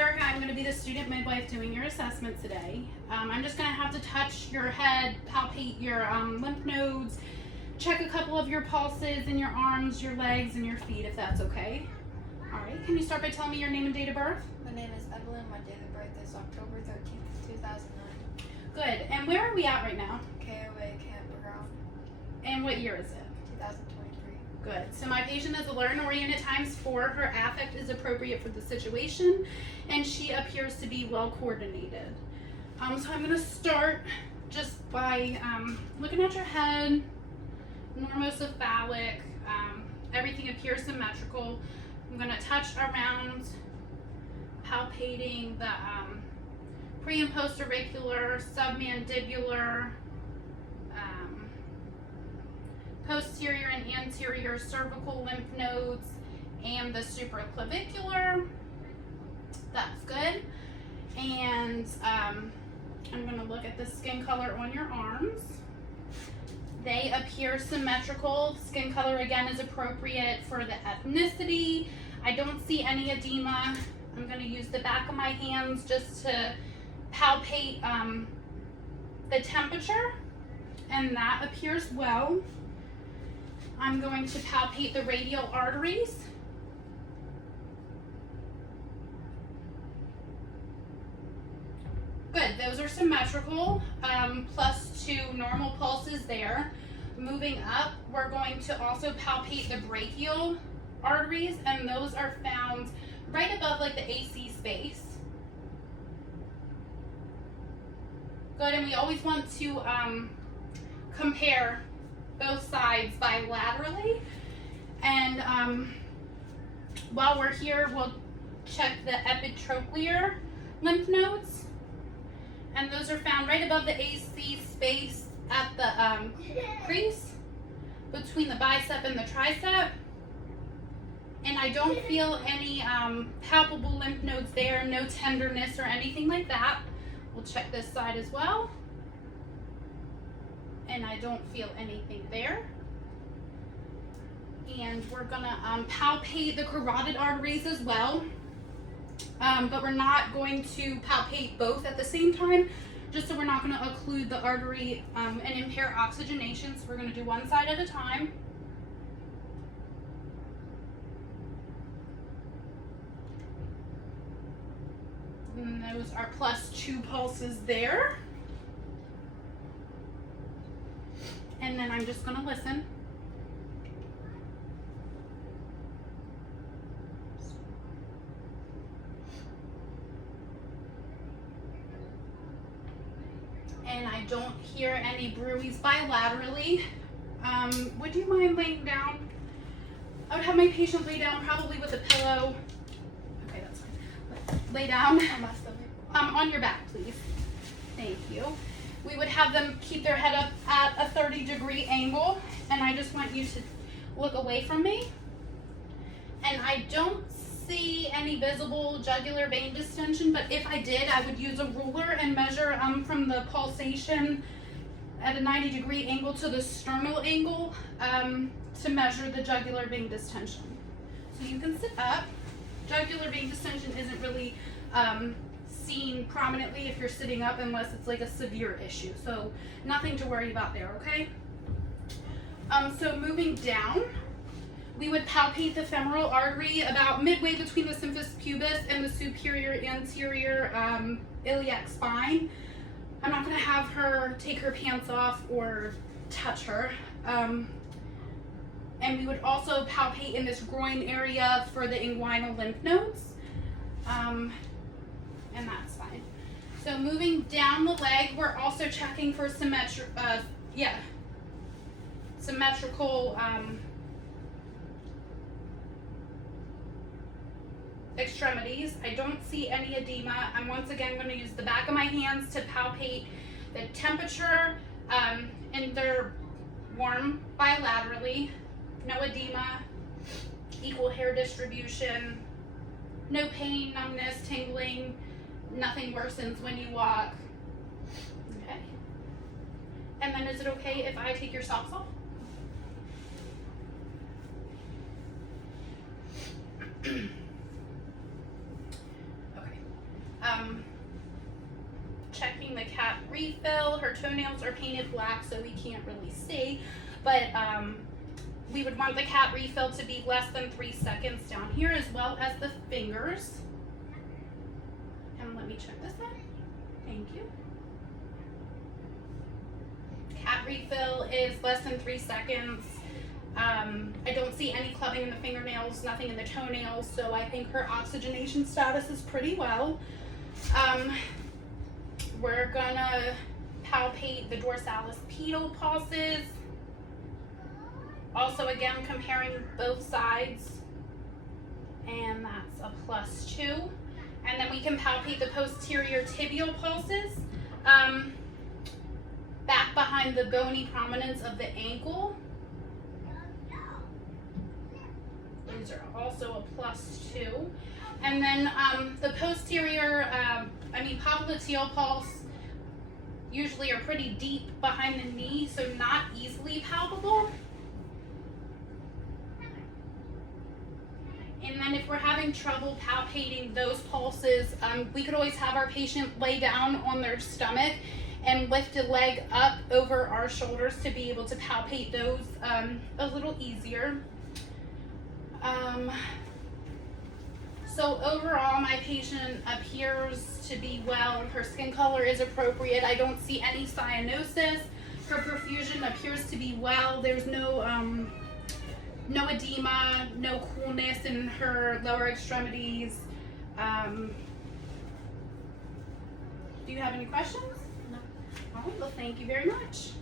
Erica. I'm going to be the student midwife doing your assessment today. I'm just going to have to touch your head, palpate your lymph nodes, check a couple of your pulses in your arms, your legs, and your feet, if that's okay. All right, can you start by telling me your name and date of birth? My name is Evelyn. My date of birth is October 13th, 2009. Good. And where are we at right now? KOA Campground, And what year is it? 2023. Good. So my patient is alert-oriented times 4. Her affect is appropriate for the situation, and she appears to be well coordinated. So I'm going to start just by looking at your head, normocephalic. Everything appears symmetrical. I'm going to touch around, palpating the pre- and post-auricular, submandibular, posterior and anterior cervical lymph nodes, and the supraclavicular. That's good. And I'm going to look at the skin color on your arms. They appear symmetrical. Skin color again is appropriate for the ethnicity. I don't see any edema. I'm going to use the back of my hands just to palpate the temperature, and that appears well. I'm going to palpate the radial arteries. Good, those are symmetrical, +2 normal pulses there. Moving up, we're going to also palpate the brachial arteries, and those are found right above like the AC space. Good, and we always want to compare both sides bilaterally. And while we're here, we'll check the epitrochlear lymph nodes. And those are found right above the AC space at the crease between the bicep and the tricep. And I don't feel any palpable lymph nodes there, no tenderness or anything like that. We'll check this side as well. And I don't feel anything there. And we're gonna palpate the carotid arteries as well. But we're not going to palpate both at the same time, just so we're not going to occlude the artery and impair oxygenation. So we're going to do one side at a time. And those are +2 pulses there. And then I'm just going to listen. And I don't hear any bruise bilaterally. Would you mind laying down? I would have my patient lay down probably with a pillow. Okay, that's fine. Lay down. On my stomach. On your back, please. Thank you. We would have them keep their head up at a 30-degree angle, and I just want you to look away from me. And I don't see any visible jugular vein distension, but if I did, I would use a ruler and measure from the pulsation at a 90-degree angle to the sternal angle to measure the jugular vein distension. So you can sit up. Jugular vein distension isn't really seen prominently if you're sitting up unless it's like a severe issue. So nothing to worry about there, okay? So moving down, we would palpate the femoral artery about midway between the symphysis pubis and the superior anterior iliac spine. I'm not going to have her take her pants off or touch her. And we would also palpate in this groin area for the inguinal lymph nodes. And that's fine. So moving down the leg, we're also checking for symmetrical extremities. I don't see any edema. I'm once again going to use the back of my hands to palpate the temperature, and they're warm bilaterally. No edema, equal hair distribution, no pain, numbness, tingling, nothing worsens when you walk. Okay. And then is it okay if I take your socks off? Okay. refill. Her toenails are painted black, so we can't really see, but we would want the cat refill to be less than 3 seconds down here, as well as the fingers. And let me check this out. Thank you. Cat refill is less than 3 seconds. I don't see any clubbing in the fingernails, nothing in the toenails, so I think her oxygenation status is pretty well. We're gonna palpate the dorsalis pedal pulses. Also, again, comparing both sides, and that's a +2. And then we can palpate the posterior tibial pulses, back behind the bony prominence of the ankle. Those are also a +2. And then the posterior, popliteal pulse usually are pretty deep behind the knee, so not easily palpable. And then if we're having trouble palpating those pulses, we could always have our patient lay down on their stomach and lift a leg up over our shoulders to be able to palpate those a little easier. So overall, my patient appears to be well. Her skin color is appropriate. I don't see any cyanosis. Her perfusion appears to be well. There's no edema, no coolness in her lower extremities. Do you have any questions? No. All right, well, thank you very much.